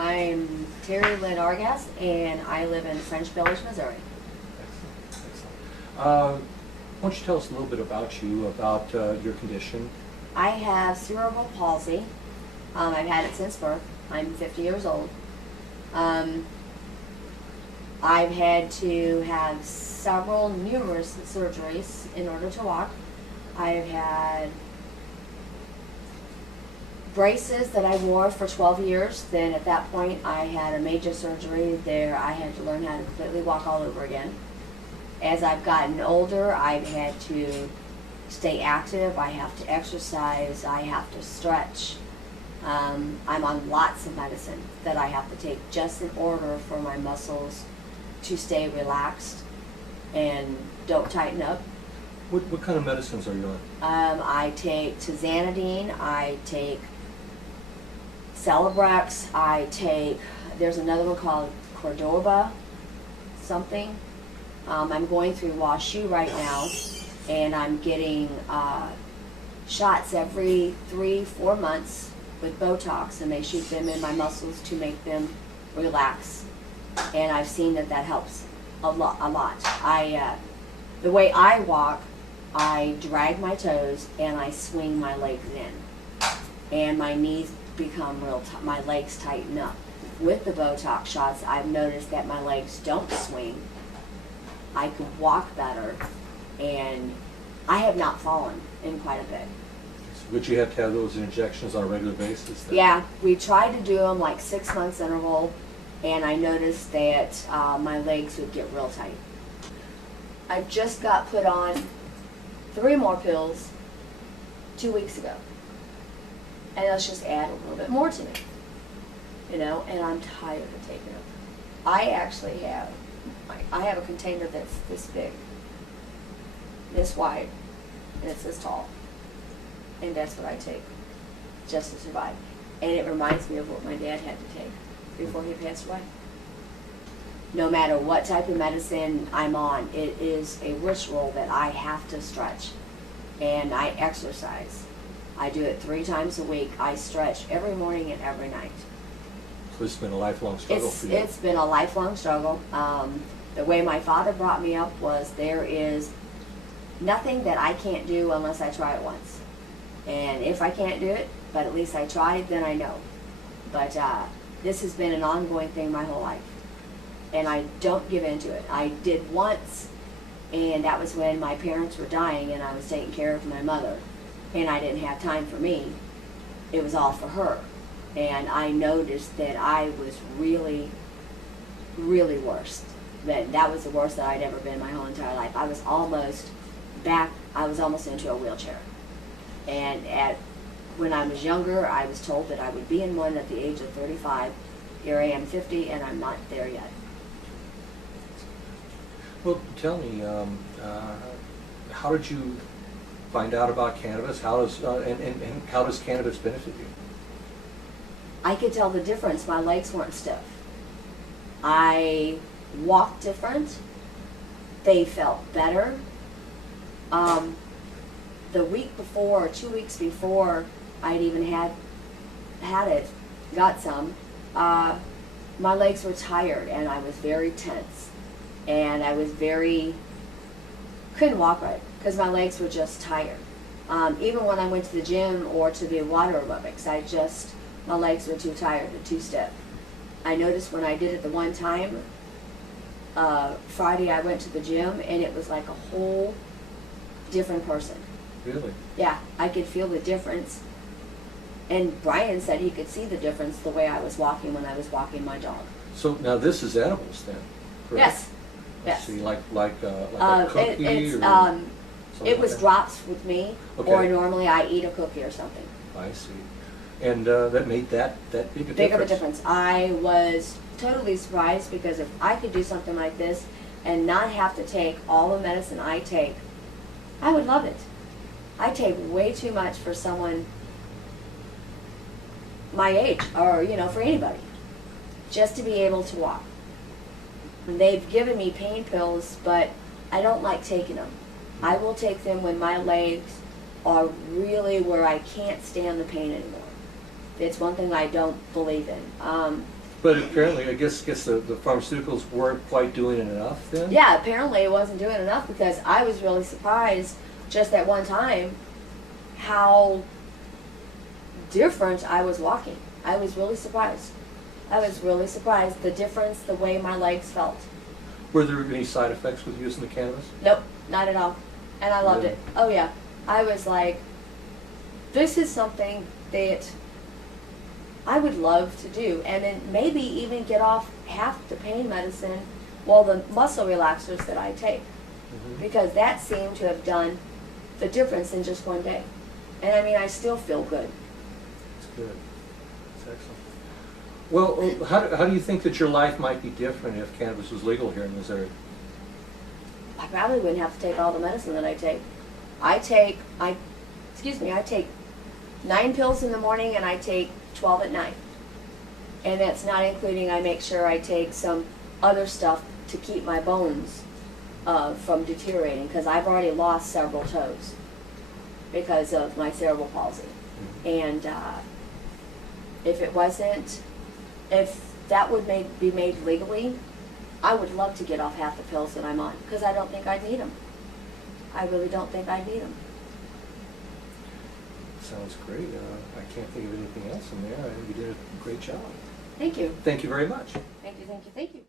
I'm Terry Lynn Argas, and I live in French Village, Missouri. Excellent, excellent. Why don't you tell us a little bit about you, about your condition? I have cerebral palsy. I've had it since birth. I'm 50 years old. I've had to have numerous surgeries in order to walk. I've had braces that I wore for 12 years. Then at that point I had a major surgery there. I had to learn how to completely walk all over again. As I've gotten older, I've had to stay active. I have to exercise. I have to stretch. I'm on lots of medicine that I have to take just in order for my muscles to stay relaxed and don't tighten up. What kind of medicines are you on? I take tizanidine, I take Celebrex, there's another one called Cordoba something. I'm going through WashU right now, and I'm getting shots every 3-4 months with Botox, and they shoot them in my muscles to make them relax. And I've seen that helps a lot. The way I walk, I drag my toes and I swing my legs in, and my knees become my legs tighten up. With the Botox shots, I've noticed that my legs don't swing. I could walk better, and I have not fallen in quite a bit. Would you have to have those injections on a regular basis then? Yeah, we tried to do them like 6 months interval, and I noticed that my legs would get real tight. I just got put on 3 more pills 2 weeks ago. And let's just add a little bit more to me. And I'm tired of taking them. I actually have a container that's this big, this wide, and it's this tall. And that's what I take just to survive. And it reminds me of what my dad had to take before he passed away. No matter what type of medicine I'm on, it is a ritual that I have to stretch. And I exercise. I do it 3 times a week. I stretch every morning and every night. So it's been a lifelong struggle for you? It's been a lifelong struggle. The way my father brought me up was there is nothing that I can't do unless I try it once. And if I can't do it, but at least I tried, then I know. But this has been an ongoing thing my whole life. And I don't give in to it. I did once, and that was when my parents were dying and I was taking care of my mother. And I didn't have time for me. It was all for her. And I noticed that I was really, really worse. That was the worst that I'd ever been my whole entire life. I was almost into a wheelchair. And when I was younger, I was told that I would be in one at the age of 35. Here I am 50, and I'm not there yet. Well, tell me, how did you find out about cannabis? How does cannabis benefit you? I could tell the difference. My legs weren't stiff. I walked different. They felt better. The week before, or 2 weeks before I'd even had it, got some, my legs were tired and I was very tense. And I was couldn't walk right because my legs were just tired. Even when I went to the gym or to the water aerobics, my legs were too tired and too stiff. I noticed when I did it the one time, Friday I went to the gym and it was like a whole different person. Really? Yeah, I could feel the difference. And Brian said he could see the difference the way I was walking when I was walking my dog. So now this is edibles then? Correct? Yes. Yes. See, like a cookie it was like drops with me, okay. Or normally I eat a cookie or something. I see. And that made that big a difference? Big of a difference. I was totally surprised because if I could do something like this and not have to take all the medicine I take, I would love it. I take way too much for someone my age, or for anybody, just to be able to walk. They've given me pain pills, but I don't like taking them. I will take them when my legs are really where I can't stand the pain anymore. It's one thing I don't believe in. But apparently, I guess the pharmaceuticals weren't quite doing it enough then? Yeah, apparently it wasn't doing enough because I was really surprised just at one time how different I was walking. I was really surprised. I was really surprised the difference, the way my legs felt. Were there any side effects with using the cannabis? Nope, not at all. And I loved Really? it. Oh yeah. I was like, this is something that I would love to do, and then maybe even get off half the pain medicine, well, the muscle relaxers that I take, Mhm. because that seemed to have done the difference in just one day. And I mean, I still feel good. That's good. That's excellent. Well, how do you think that your life might be different if cannabis was legal here in Missouri? I probably wouldn't have to take all the medicine that I take. I take 9 pills in the morning and I take 12 at night. And that's not including, I make sure I take some other stuff to keep my bones from deteriorating, because I've already lost several toes because of my cerebral palsy. And if that would be made legally, I would love to get off half the pills that I'm on, because I don't think I'd need them. I really don't think I'd need them. Sounds great. I can't think of anything else in there. I think you did a great job. Thank you. Thank you very much. Thank you, thank you, thank you.